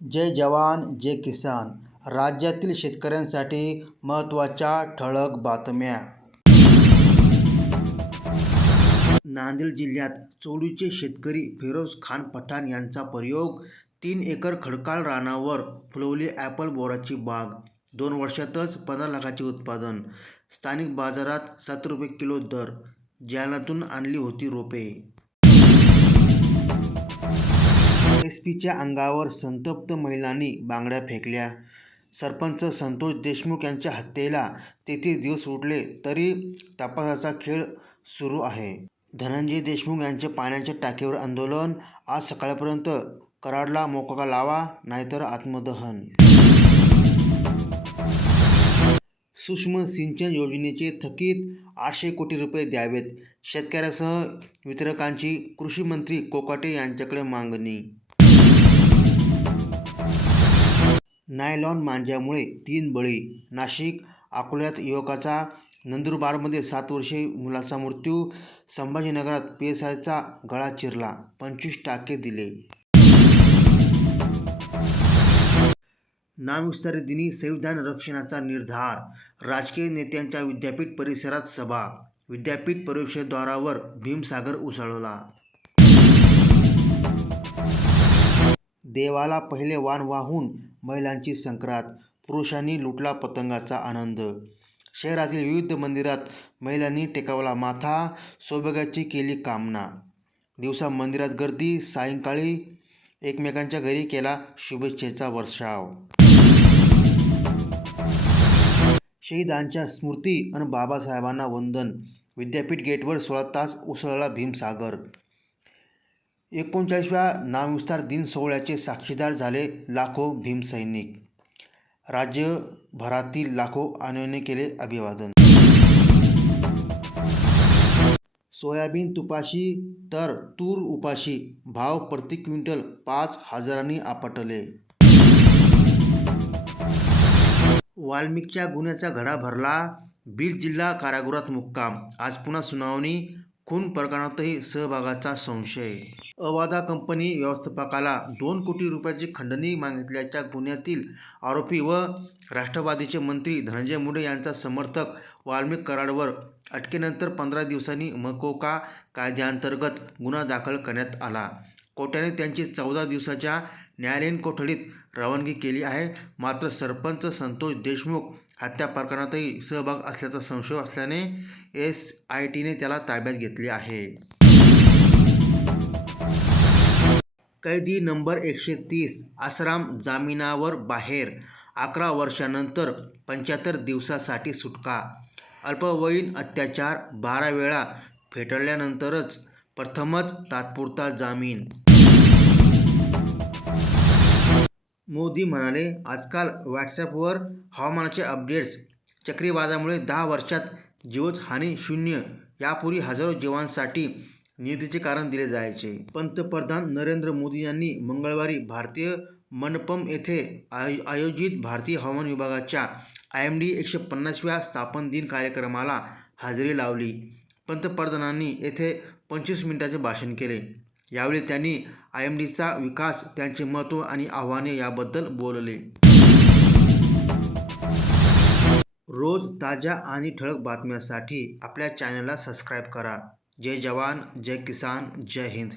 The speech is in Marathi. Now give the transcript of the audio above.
जय जवान जय किसान. राज्यातील शेतकऱ्यांसाठी महत्त्वाच्या ठळक बातम्या. नांदेड जिल्ह्यात चोडूचे शेतकरी फिरोज खान पठाण यांचा प्रयोग तीन एकर खडकाळ रानावर फुलवली ॲपल बोराची बाग. दोन वर्षातच पंधरा लाखाचे उत्पादन. स्थानिक बाजारात सात रुपये किलो दर. ज्यानातून आणली होती रोपे. एस पीच्या अंगावर संतप्त महिलांनी बांगड्या फेकल्या. सरपंच संतोष देशमुख यांच्या हत्येला तेहतीस दिवस उरले तरी तपासाचा खेळ सुरू आहे. धनंजय देशमुख यांचे पाण्याच्या टाकीवर आंदोलन आज सकाळपर्यंत कराडला मोका लावा नाहीतर आत्मदहन. सूक्ष्म सिंचन योजनेचे थकीत आठशे कोटी रुपये द्यावेत. शेतकऱ्यासह वितरकांची कृषी मंत्री कोकाटे यांच्याकडे मागणी नायलॉन मांज्यामुळे तीन बळी. नाशिक अकोल्यात युवकाचा नंदुरबारमध्ये सात वर्षीय मुलाचा मृत्यू. संभाजीनगरात पीएसआयचा गळा चिरला. पंचवीस टाके दिले. नामविस्तारी दिनी संविधान रक्षणाचा निर्धार. राजकीय नेत्यांच्या विद्यापीठ परिसरात सभा. विद्यापीठ प्रवेशद्वारावर भीमसागर उसळला. देवाला पहिले वाण वाहून महिलांची संक्रांत पुरुषांनी लुटला पतंगाचा आनंद. शहरातील विविध मंदिरात महिलांनी टेकावला माथा सौभाग्याची केली कामना. दिवसा मंदिरात गर्दी सायंकाळी एकमेकांच्या घरी केला शुभेच्छेचा वर्षाव. शहीदांच्या स्मृती आणि बाबासाहेबांना वंदन. विद्यापीठ गेटवर सोळा तास उसळला भीमसागर. एकोणचाळीसव्या नामविस्तार दिन सोहळ्याचे साक्षीदार झाले लाखो भीमसैनिक राज्यभरातील लाखो अनुयायांनी केले अभिवादन. सोयाबीन तुपाशी तर तूर उपाशी भाव प्रति क्विंटल पाच हजारांनी आपटले. वाल्मिकच्या गुन्ह्याचा घडा भरला बीड जिल्हा कारागृहात मुक्काम. आज पुन्हा सुनावणी खून प्रकरणातही सहभागाचा संशय. अवादा कंपनी व्यवस्थापकाला दोन कोटी रुपयाची खंडणी मागितल्याच्या गुन्ह्यातील आरोपी व राष्ट्रवादीचे मंत्री धनंजय मुंडे यांचा समर्थक वाल्मिक कराडवर अटकेनंतर पंधरा दिवसांनी मकोका कायद्याअंतर्गत गुन्हा दाखल करण्यात आला. कोर्टाने त्यांची चौदा दिवसाच्या न्यायालयीन कोठडीत रवानगी केली आहे. मात्र सरपंच संतोष देशमुख हत्या प्रकरणातही सहभाग असल्याचा संशय असल्याने एस आय टीने त्याला ताब्यात घेतले आहे. कैदी नंबर एकशे तीस आसाराम जामिनावर बाहेर अकरा वर्षानंतर पंच्याहत्तर दिवसासाठी सुटका. अल्पवयीन अत्याचार बारा वेळा फेटाळल्यानंतरच प्रथमच तात्पुरता जामीन. मोदी म्हणाले आजकाल व्हॉट्सॲपवर हवामानाचे अपडेट्स चक्रीवादामुळे दहा वर्षात जीवितहानी शून्य यापूर्वी हजारो जीवांसाठी निधीचे कारण दिले जायचे. पंतप्रधान नरेंद्र मोदी यांनी मंगळवारी भारतीय मंडपम येथे आय आयोजित भारतीय हवामान विभागाच्या आय एम डी एकशे पन्नासव्या स्थापन दिन कार्यक्रमाला हजेरी लावली. पंतप्रधानांनी येथे पंचवीस मिनिटाचे भाषण केले. यावेळी त्यांनी आय एम डीचा विकास त्यांचे महत्त्व आणि आव्हाने याबद्दल बोलले. रोज ताज्या आणि ठळक बातम्यांसाठी आपल्या चॅनलला सबस्क्राईब करा. जय जवान जय किसान जय हिंद.